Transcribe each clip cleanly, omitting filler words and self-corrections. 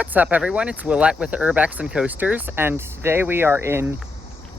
What's up, everyone? It's Willette with Urbex and Coasters, and today we are in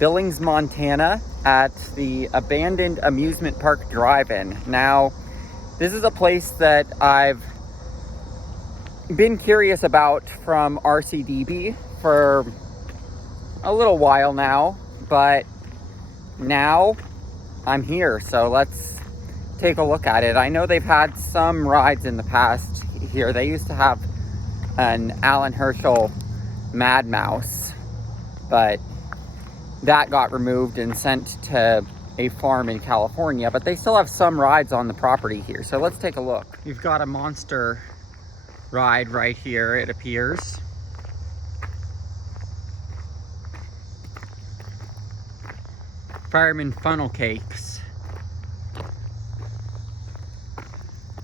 Billings, Montana at the abandoned Amusement Park Drive In. Now, this is a place that I've been curious about from RCDB for a little while now, but now I'm here, so let's take a look at it. I know they've had some rides in the past here. They used to have an Alan Herschel Mad Mouse, but that got removed and sent to a farm in California, but they still have some rides on the property here, so let's take a look. You've got a monster ride right here, it appears. Fireman funnel cakes.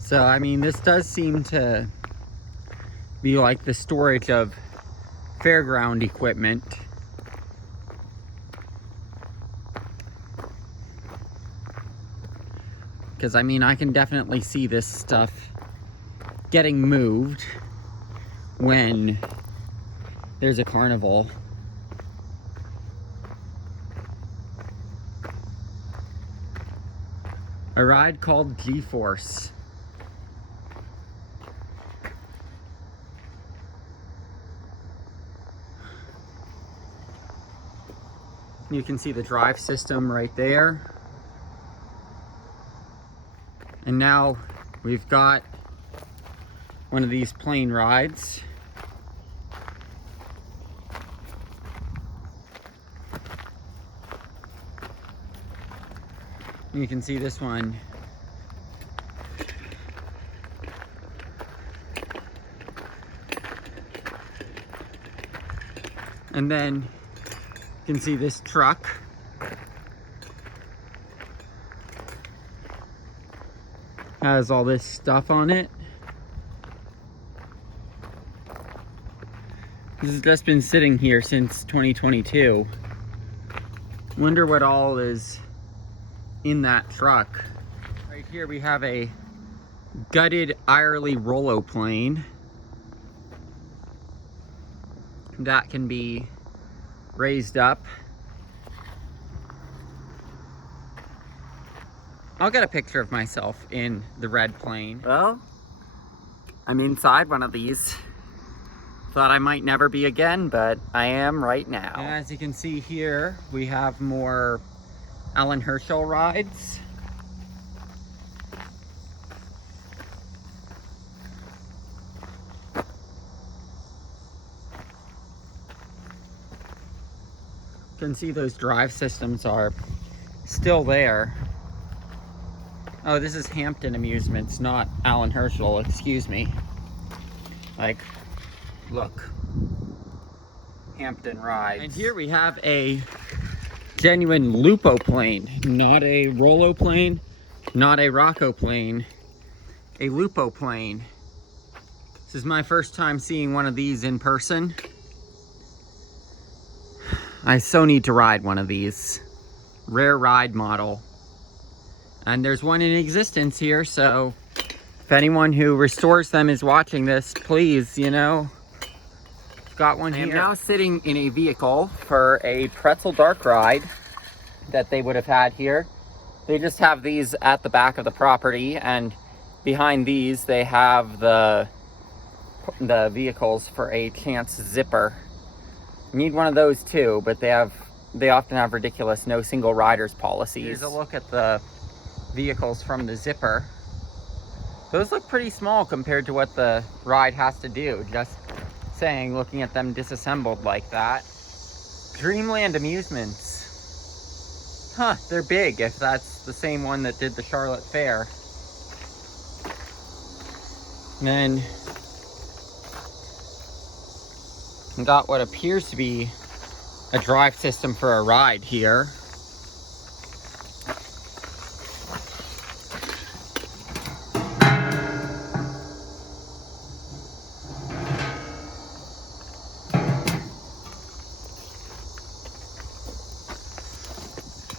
So, I mean, this does seem to be like the storage of fairground equipment. Because, I mean, I can definitely see this stuff getting moved when there's a carnival. A ride called G-Force. You can see the drive system right there. And now we've got one of these plane rides. You can see this one. And then you can see this truck. Has all this stuff on it. This has just been sitting here since 2022. Wonder what all is in that truck. Right here we have a gutted Irely Rollo plane that can be raised up. I'll get a picture of myself in the red plane. Well, I'm inside one of these. Thought I might never be again, but I am right now. And as you can see here, we have more Alan Herschel rides. You can see those drive systems are still there. Oh, this is Hampton Amusements, not Alan Herschel, excuse me. Like, look. Hampton rides. And here we have a genuine Lupo plane, not a Rollo plane, not a Rocco plane, a Lupo plane. This is my first time seeing one of these in person. I so need to ride one of these. Rare ride model. And there's one in existence here, so if anyone who restores them is watching this, please, you know, got one here. I am now sitting in a vehicle for a pretzel dark ride that they would have had here. They just have these at the back of the property, and behind these they have the vehicles for a chance zipper. Need one of those too, but they often have ridiculous no single riders policies. Here's a look at the vehicles from the zipper. Those look pretty small compared to what the ride has to do. Just saying, looking at them disassembled like that. Dreamland Amusements. Huh, they're big if that's the same one that did the Charlotte Fair. And then got what appears to be a drive system for a ride here.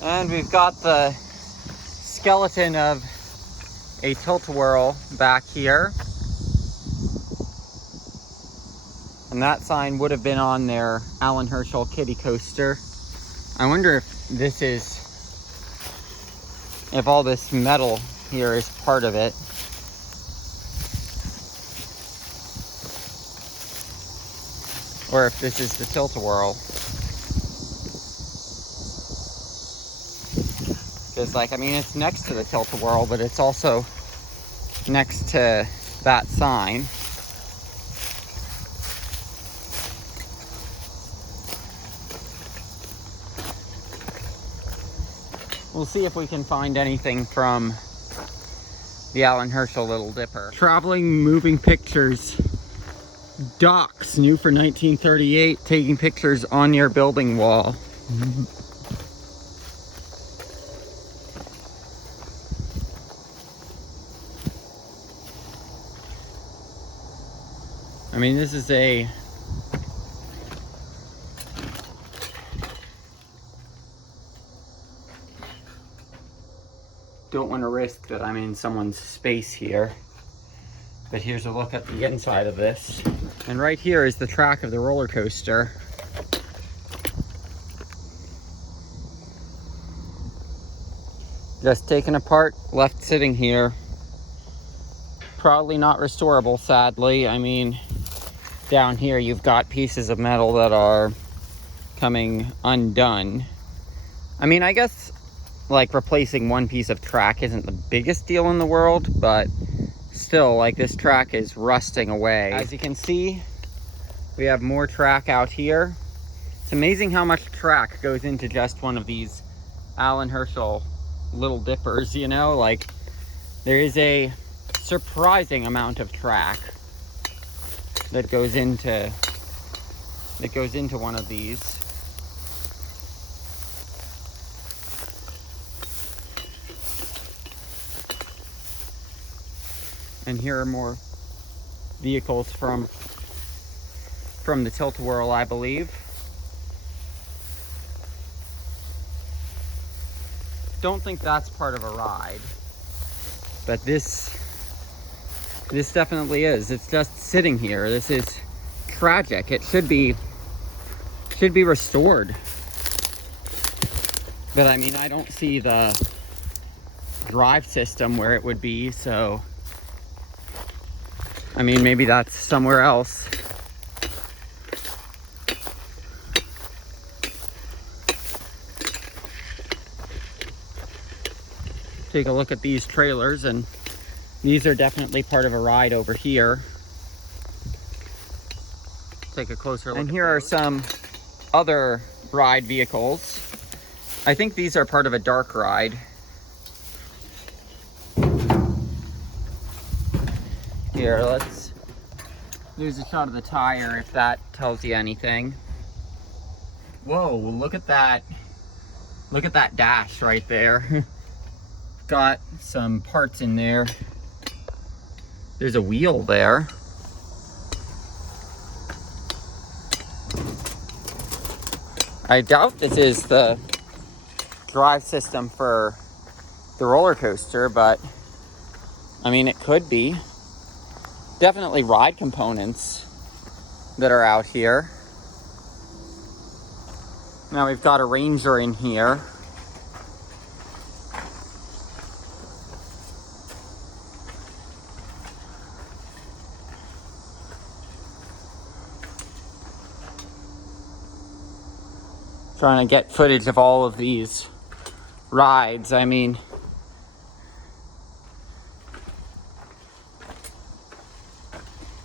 And we've got the skeleton of a tilt-a-whirl back here. And that sign would have been on their Alan Herschel kiddie coaster. I wonder if this is, if all this metal here is part of it. Or if this is the tilt-a-whirl. Because, like, I mean, it's next to the tilt-a-whirl, but it's also next to that sign. We'll see if we can find anything from the Alan Herschel Little Dipper. Traveling moving pictures. Docks, new for 1938, taking pictures on your building wall. I mean, this is a don't want to risk that I'm in someone's space here. But here's a look at the inside of this. And right here is the track of the roller coaster. Just taken apart, left sitting here. Probably not restorable, sadly. I mean, down here you've got pieces of metal that are coming undone. I mean, I guess like replacing one piece of track isn't the biggest deal in the world, but still, like, this track is rusting away. As you can see, we have more track out here. It's amazing how much track goes into just one of these Alan Herschel Little Dippers, you know? Like, there is a surprising amount of track that goes into one of these. And here are more vehicles from the tilt-a-whirl, I believe. Don't think that's part of a ride, but this definitely is. It's just sitting here. This is tragic. It should be restored. But I mean, I don't see the drive system where it would be, so I mean, maybe that's somewhere else. Take a look at these trailers, and these are definitely part of a ride over here. Take a closer look. And here are some other ride vehicles. I think these are part of a dark ride. Here, there's a shot of the tire, if that tells you anything. Whoa, look at that. Look at that dash right there. Got some parts in there. There's a wheel there. I doubt this is the drive system for the roller coaster, but I mean, it could be. Definitely ride components that are out here. Now we've got a Ranger in here. Trying to get footage of all of these rides. I mean,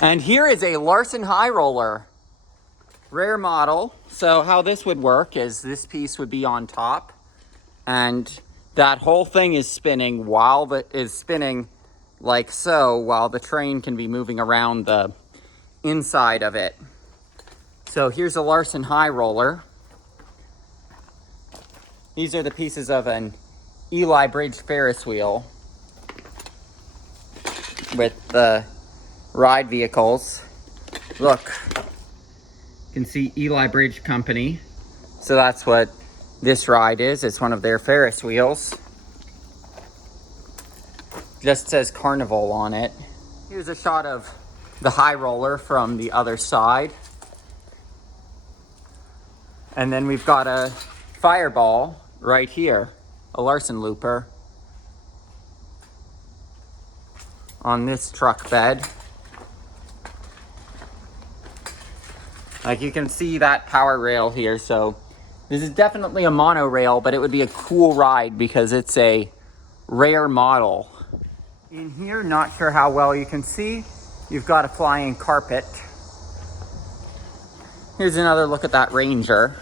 and here is a Larson High Roller, rare model. So how this would work is this piece would be on top, and that whole thing is spinning like so, while the train can be moving around the inside of it. So here's a Larson High Roller. These are the pieces of an Eli Bridge Ferris wheel with the ride vehicles. Look, you can see Eli Bridge Company. So that's what this ride is. It's one of their Ferris wheels. Just says Carnival on it. Here's a shot of the High Roller from the other side. And then we've got a fireball right here, a Larson looper on this truck bed. Like you can see that power rail here, so this is definitely a monorail, but it would be a cool ride because it's a rare model. In here, not sure how well you can see, you've got a flying carpet. Here's another look at that Ranger.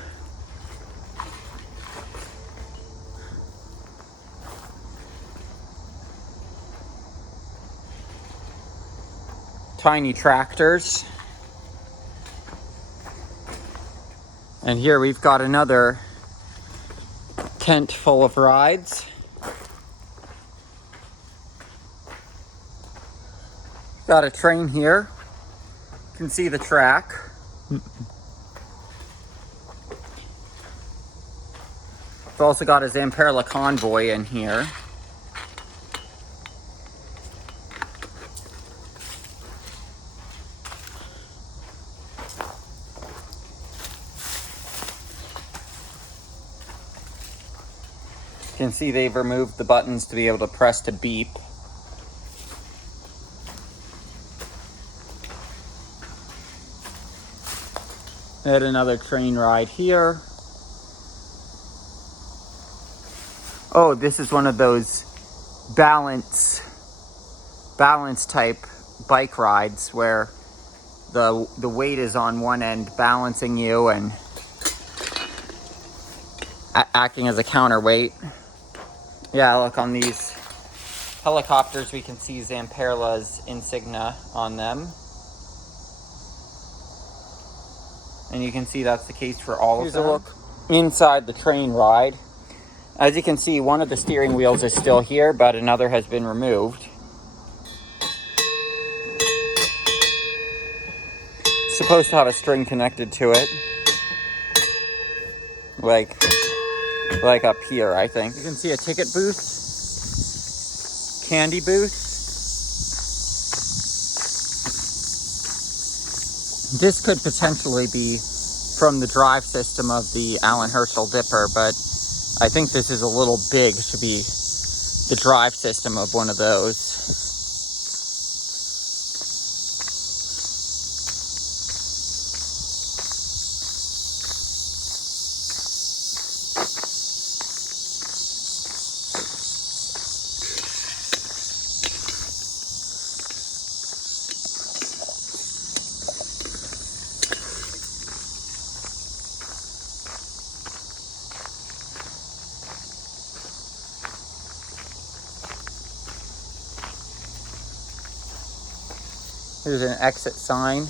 Tiny tractors. And here we've got another tent full of rides. Got a train here. You can see the track. We've also got a Zamperla convoy in here. You can see they've removed the buttons to be able to press to beep. Had another train ride here. Oh, this is one of those balance type bike rides where the weight is on one end balancing you and acting as a counterweight. Yeah, look, on these helicopters we can see Zamperla's insignia on them. And you can see that's the case for all of them. Here's a look inside the train ride. As you can see, one of the steering wheels is still here, but another has been removed. It's supposed to have a string connected to it. Like up here, I think. You can see a ticket booth, candy booth. This could potentially be from the drive system of the Allen Herschel Dipper, but I think this is a little big to be the drive system of one of those. Here's an exit sign. You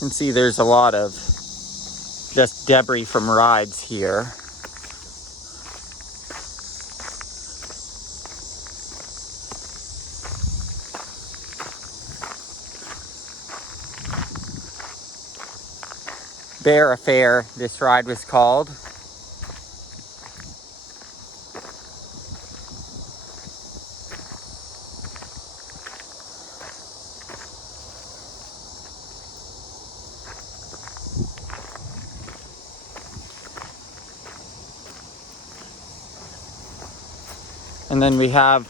can see there's a lot of just debris from rides here. Bear Affair, this ride was called. And then we have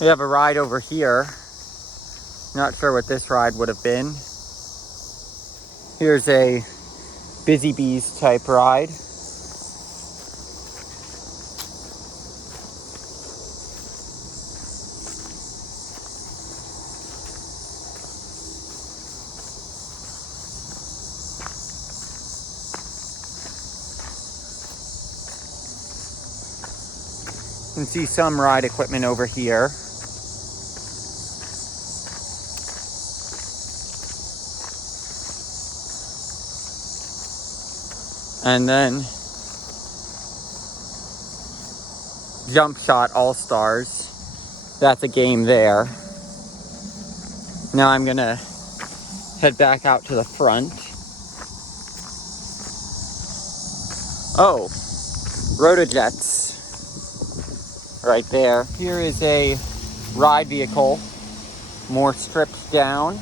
a ride over here. Not sure what this ride would have been. Here's a Busy Bees type ride. You can see some ride equipment over here. And then Jump Shot All-Stars. That's a game there. Now I'm gonna head back out to the front. Oh, Rotojets right there. Here is a ride vehicle, more stripped down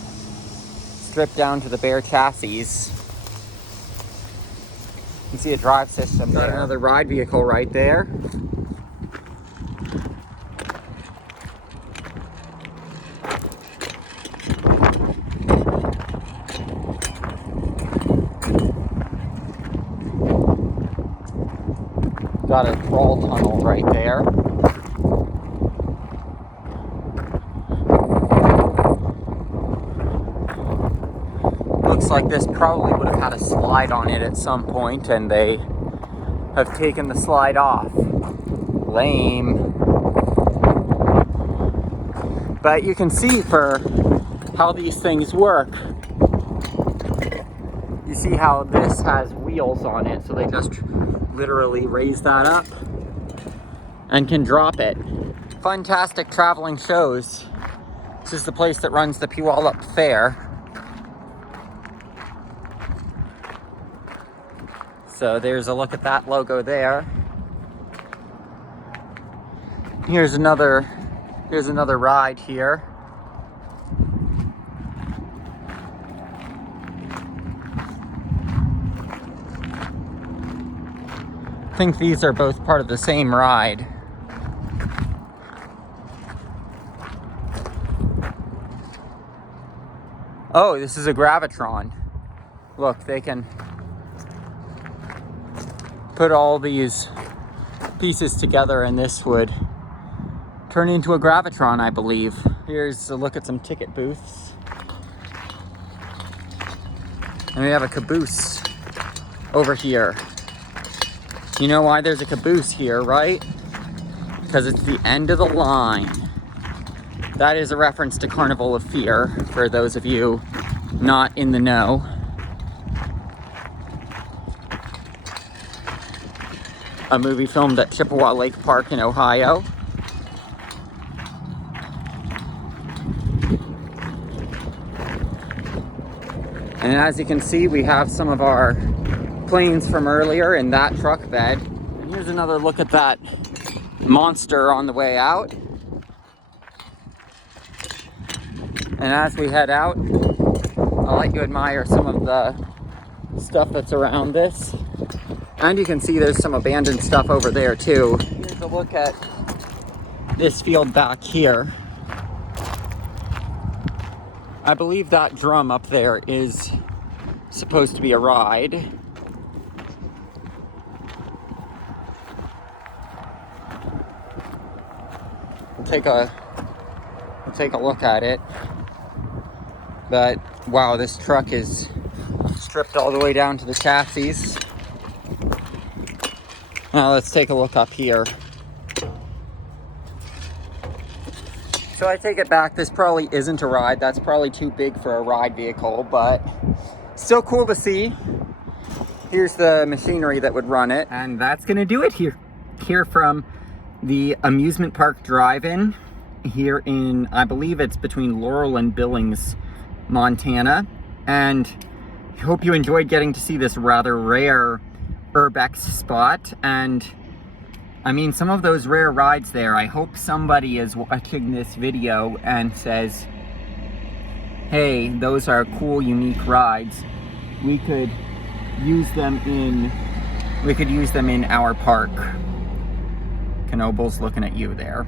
to the bare chassis. You can see a drive system there. Got another ride vehicle right there. Got a crawl tunnel right there. Looks like this probably would have had a slide on it at some point, and they have taken the slide off. Lame. But you can see for how these things work. You see how this has wheels on it, so they just literally raise that up and can drop it. Fantastic traveling shows. This is the place that runs the Puyallup Fair. So there's a look at that logo there. Here's another ride here. I think these are both part of the same ride. Oh, this is a Gravitron. Look, they can put all these pieces together and this would turn into a Gravitron, I believe. Here's a look at some ticket booths. And we have a caboose over here. You know why there's a caboose here, right? Because it's the end of the line. That is a reference to Carnival of Fear, for those of you not in the know. A movie filmed at Chippewa Lake Park in Ohio. And as you can see, we have some of our planes from earlier in that truck bed. And here's another look at that monster on the way out. And as we head out, I'll let you admire some of the stuff that's around this. And you can see there's some abandoned stuff over there too. Here's a look at this field back here. I believe that drum up there is supposed to be a ride. We'll take a look at it. But wow, this truck is stripped all the way down to the chassis. Now let's take a look up here. So I take it back, this probably isn't a ride. That's probably too big for a ride vehicle, but still cool to see. Here's the machinery that would run it. And that's gonna do it here from the Amusement Park Drive In here in, I believe it's between Laurel and Billings, Montana. And I hope you enjoyed getting to see this rather rare urbex spot. And I mean, some of those rare rides there, I hope somebody is watching this video and says, hey, those are cool, unique rides. We could use them in our park. Knoble's looking at you there.